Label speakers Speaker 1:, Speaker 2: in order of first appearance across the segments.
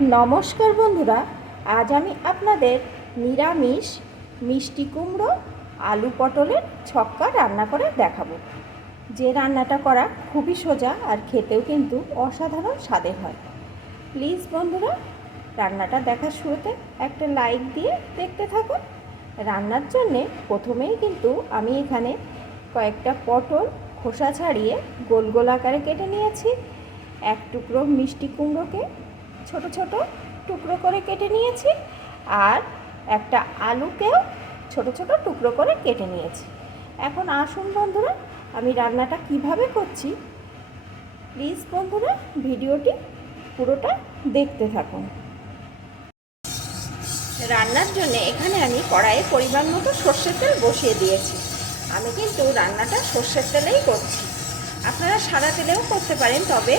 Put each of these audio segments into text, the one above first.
Speaker 1: নমস্কার বন্ধুরা, আজ আমি আপনাদের নিরামিষ মিষ্টি কুমড়ো, আলু পটলের ছক্কা রান্না করে দেখাবো। যে রান্নাটা করা খুবই সোজা আর খেতেও কিন্তু অসাধারণ স্বাদের হয়। প্লিজ বন্ধুরা, রান্নাটা দেখার শুরুতে একটা লাইক দিয়ে দেখতে থাকুন। রান্নার জন্যে প্রথমেই কিন্তু আমি এখানে কয়েকটা পটল খোসা ছাড়িয়ে গোল গোল আকারে কেটে নিয়েছি। এক টুকরো মিষ্টি কুমড়োকে ছোট ছোট টুকরো করে কেটে নিয়েছি আর একটা আলুকেও ছোট ছোট টুকরো করে কেটে নিয়েছি। এখন আসুন বন্ধুরা, আমি রান্নাটা কীভাবে করছি, প্লিজ বন্ধুরা ভিডিওটি পুরোটা দেখতে থাকুন। রান্নার জন্য এখানে আমি কড়াইয়ে পরিমাণ মতো সর্ষের তেল বসিয়ে দিয়েছি। আমি কিন্তু রান্নাটা সর্ষের তেলেই করছি। আপনারা সাদা তেলেও করতে পারেন, তবে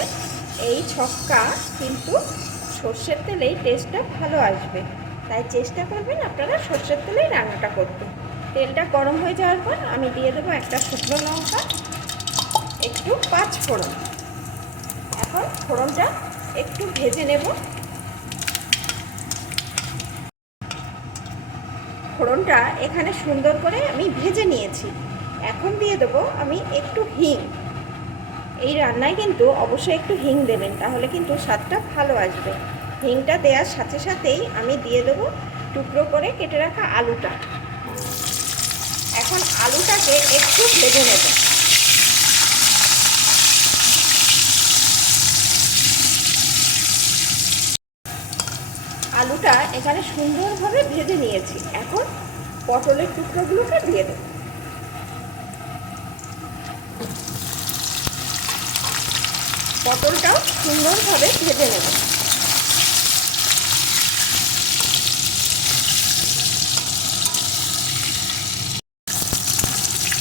Speaker 1: এই ছক্কা কিন্তু সর্ষের তেলেই টেস্টটা ভালো আসবে। তাই চেষ্টা করবেন আপনারা সর্ষের তেলেই রান্নাটা করতে। তেলটা গরম হয়ে যাওয়ার পর আমি দিয়ে দেবো একটা শুকনো লঙ্কা, একটু পাঁচ ফোড়ন। এখন ফোড়নটা একটু ভেজে নেব। ফোড়নটা এখানে সুন্দর করে আমি ভেজে নিয়েছি। এখন দিয়ে দেবো আমি একটু হিং। এই রান্নায় কিন্তু অবশ্যই একটু হিং দেবেন, তাহলে কিন্তু স্বাদটা ভালো আসবে। হিংটা দেওয়ার সাথে সাথেই আমি দিয়ে দেবো টুকরো করে কেটে রাখা আলুটা। এখন আলুটাকে একটু ভেজে নেব। আলুটা এখানে সুন্দরভাবে ভেজে নিয়েছি। এখন পটলের টুকরোগুলোকে দিয়ে দেবো। পটলটাও সুন্দরভাবে ভেজে নেব।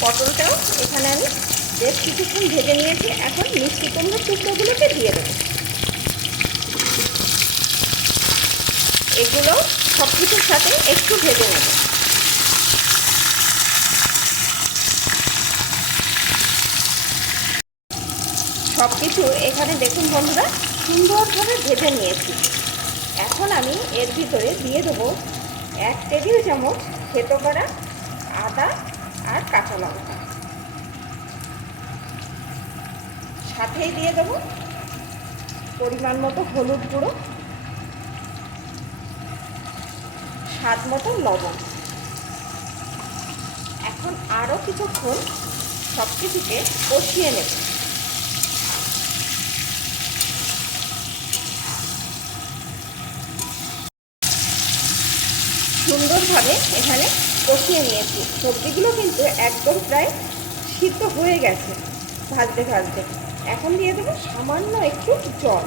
Speaker 1: পটলটাও এখানে আমি বেশ কিছুক্ষণ ভেজে নিয়েছি। এখন মিষ্টি কুমড়োর টুকরোগুলোকে দিয়ে দেবো। এগুলো সব কিছুর সাথে একটু ভেজে নেব। সব কিছু এখানে দেখুন বন্ধুরা, সুন্দরভাবে ভেজে নিয়েছি। এখন আমি এর ভিতরে দিয়ে দেবো এক টেবিল চামচ থেতো করা আদা আর কাঁচা লঙ্কা। সাথেই দিয়ে দেবো পরিমাণ মতো হলুদ গুঁড়ো, স্বাদ মতো লবণ। এখন আরও কিছুক্ষণ সব কিছুকে কষিয়ে নেব। সুন্দরভাবে এখানে কষিয়ে নিয়েছি। সবজিগুলো কিন্তু একদম প্রায় সিদ্ধ হয়ে গেছে, ভাজতে ভাজতে। এখন দিয়ে দেবো সামান্য একটু জল।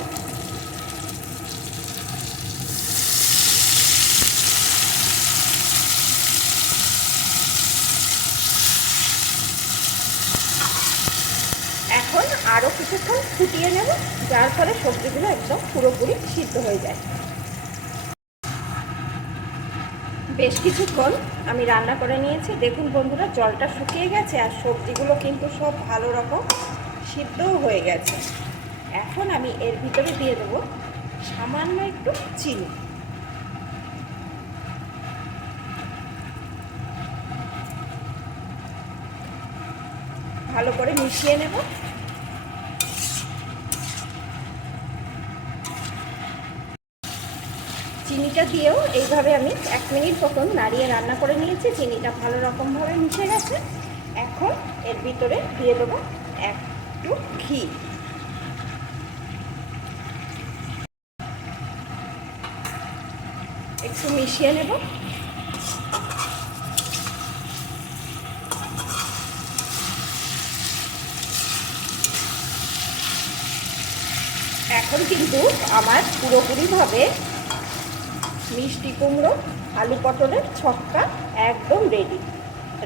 Speaker 1: এখন আরও কিছুক্ষণ ফুটিয়ে নেব, যার ফলে সবজিগুলো একদম পুরোপুরি সিদ্ধ হয়ে যায়। বেশ কিছুক্ষণ আমি রান্না করে নিয়েছি। দেখুন বন্ধুরা, জলটা শুকিয়ে গেছে আর সবজিগুলো কিন্তু সব ভালো রকম সিদ্ধও হয়ে গেছে। এখন আমি এর ভিতরে দিয়ে দেবো সামান্য একটু চিনি। ভালো করে মিশিয়ে নেব। চিনিটা দিয়েও এইভাবে আমি এক মিনিট মতন নাড়িয়ে রান্না করে নিয়েছি। চিনিটা ভালো রকমভাবে মিশে গেছে। এখন এর ভিতরে দিয়ে দেবো একটু ঘি। একটু মিশিয়ে নেব। এখন কিন্তু আমার পুরোপুরিভাবে মিষ্টি কুমড়ো, আলু পটলের ছক্কা একদম রেডি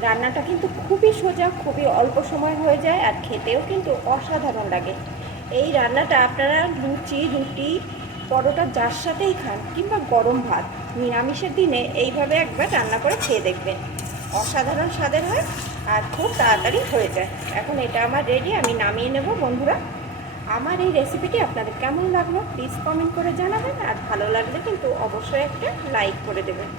Speaker 1: রান্নাটা কিন্তু খুবই সোজা, খুবই অল্প সময় হয়ে যায় আর খেতেও কিন্তু অসাধারণ লাগে। এই রান্নাটা আপনারা লুচি, রুটি, পরোটা যার সাথেই খান কিংবা গরম ভাত, নিরামিষের দিনে এইভাবে একবার রান্না করে খেয়ে দেখবেন। অসাধারণ স্বাদের হয় আর খুব তাড়াতাড়ি হয়ে যায়। এখন এটা আমার রেডি আমি নামিয়ে নেব। বন্ধুরা আমার এই রেসিপিটি আপনাদের কেমন লাগল? প্লিজ কমেন্ট করে জানাবেন। আর ভালো লাগলে কিন্তু অবশ্যই একটা লাইক করে দেবেন।